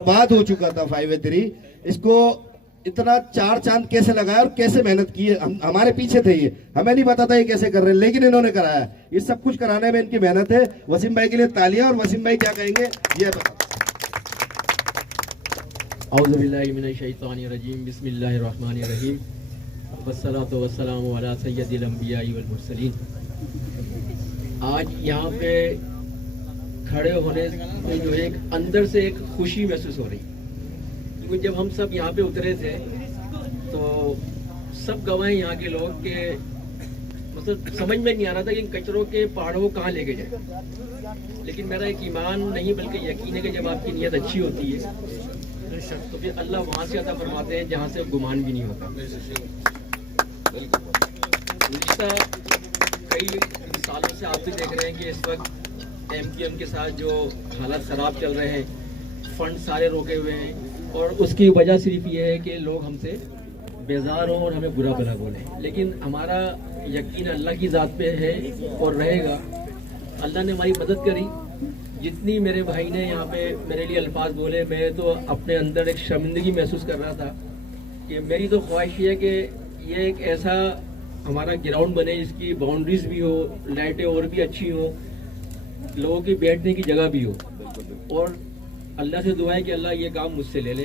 बाद हो चुका था 5-3 इसको इतना 4 चांद कैसे लगाया और कैसे मेहनत की है। हमारे पीछे थे ये, हमें नहीं पता था ये कैसे कर रहे हैं, लेकिन इन्होंने कराया। ये सब कुछ कराने में इनकी मेहनत है। वसीम भाई के लिए तालियां। और वसीम भाई क्या कहेंगे ये बता। औज़ु बिल्लाहि मिनश शैतानिर रजीम, बिस्मिल्लाहिर रहमानिर रहीम, वस्सलातु वस्सलामु अला सय्यदिल अंबिया'i वल मुरसलीन। आज यहाँ पे खड़े होने में जो एक अंदर से एक खुशी महसूस हो रही, क्योंकि जब हम सब यहाँ पे उतरे थे तो सब गवाह यहाँ के लोग के मतलब समझ में नहीं आ रहा था कि इन कचरों के पहाड़ों को कहाँ लेके जाए। लेकिन मेरा एक ईमान नहीं बल्कि यकीन है कि जब आपकी नीयत अच्छी होती है तो फिर अल्लाह वहाँ से अता फरमाते हैं जहाँ से गुमान भी नहीं होता। गुज़िश्ता कई सालों से आप भी देख रहे हैं कि इस वक्त MQM के साथ जो हालात खराब चल रहे हैं, फंड सारे रोके हुए हैं, और उसकी वजह सिर्फ ये है कि लोग हमसे बेजार हों और हमें बुरा भला बोलें। लेकिन हमारा यकीन अल्लाह की ज़ात पे है और रहेगा। अल्लाह ने हमारी मदद करी। जितनी मेरे भाई ने यहाँ पे मेरे लिए अल्फाज बोले, मैं तो अपने अंदर एक शर्मिंदगी महसूस कर रहा था कि मेरी तो ख्वाहिश है कि ये एक ऐसा हमारा ग्राउंड बने जिसकी बाउंड्रीज भी हो, लाइटें और भी अच्छी हो, लोगों की बैठने की जगह भी हो। और अल्लाह से दुआ है कि अल्लाह ये काम मुझसे ले ले।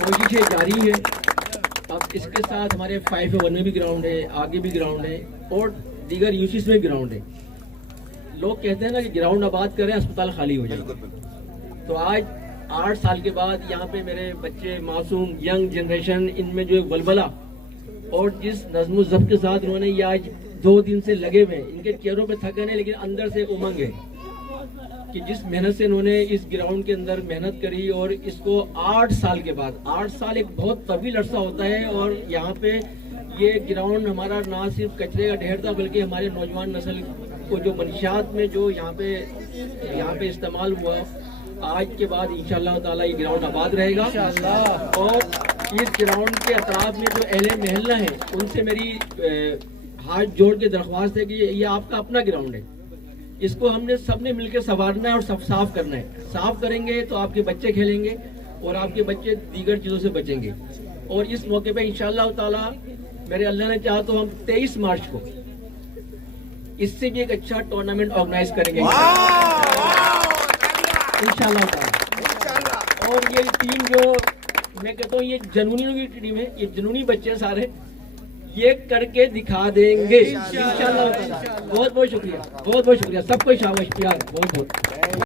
कोशिशें जारी है। अब इसके साथ हमारे 5-1 में भी ग्राउंड है, आगे भी ग्राउंड है और दीगर यूसीस में ग्राउंड है। लोग कहते हैं ना कि ग्राउंड आबाद करें, अस्पताल खाली हो जाए। तो आज 8 साल के बाद यहाँ पे मेरे बच्चे मासूम यंग जनरेशन, इनमें जो एक बलबला और जिस नज़्म ज़ब्त के साथ उन्होंने ये आज 2 दिन से लगे हुए, इनके चेहरों पे थकन है लेकिन अंदर से उमंग है कि जिस मेहनत से इन्होंने इस ग्राउंड के अंदर मेहनत करी। और इसको 8 साल के बाद, 8 साल एक बहुत तवील अरसा होता है, और यहाँ पे ये ग्राउंड हमारा ना सिर्फ कचरे का ढेर था बल्कि हमारे नौजवान नस्ल को जो मंशियात में जो यहाँ पे इस्तेमाल हुआ, आज के बाद इंशाअल्लाह ताला ये ग्राउंड आबाद रहेगा। और इस ग्राउंड के अतराफ में जो अहले महल्ला हैं उनसे मेरी हाथ जोड़ के दरख्वास्त है कि ये आपका अपना ग्राउंड है, इसको हमने सबने मिलकर संवारना है और सब साफ करना है। साफ करेंगे तो आपके बच्चे खेलेंगे और आपके बच्चे दीगर चीज़ों से बचेंगे। और इस मौके पे इंशाअल्लाह ताला मेरे अल्लाह ने चाहा तो हम 23 मार्च को इससे भी एक अच्छा टूर्नामेंट ऑर्गेनाइज करेंगे इंशाअल्लाह ताला। और ये टीम जो मैं कहता हूँ ये जनूनियों की टीम है, ये जनूनी बच्चे सारे ये करके दिखा देंगे इंशाअल्लाह ताला। बहुत बहुत शुक्रिया, बहुत बहुत शुक्रिया सबको, शाबाश प्यार बहुत बहुत।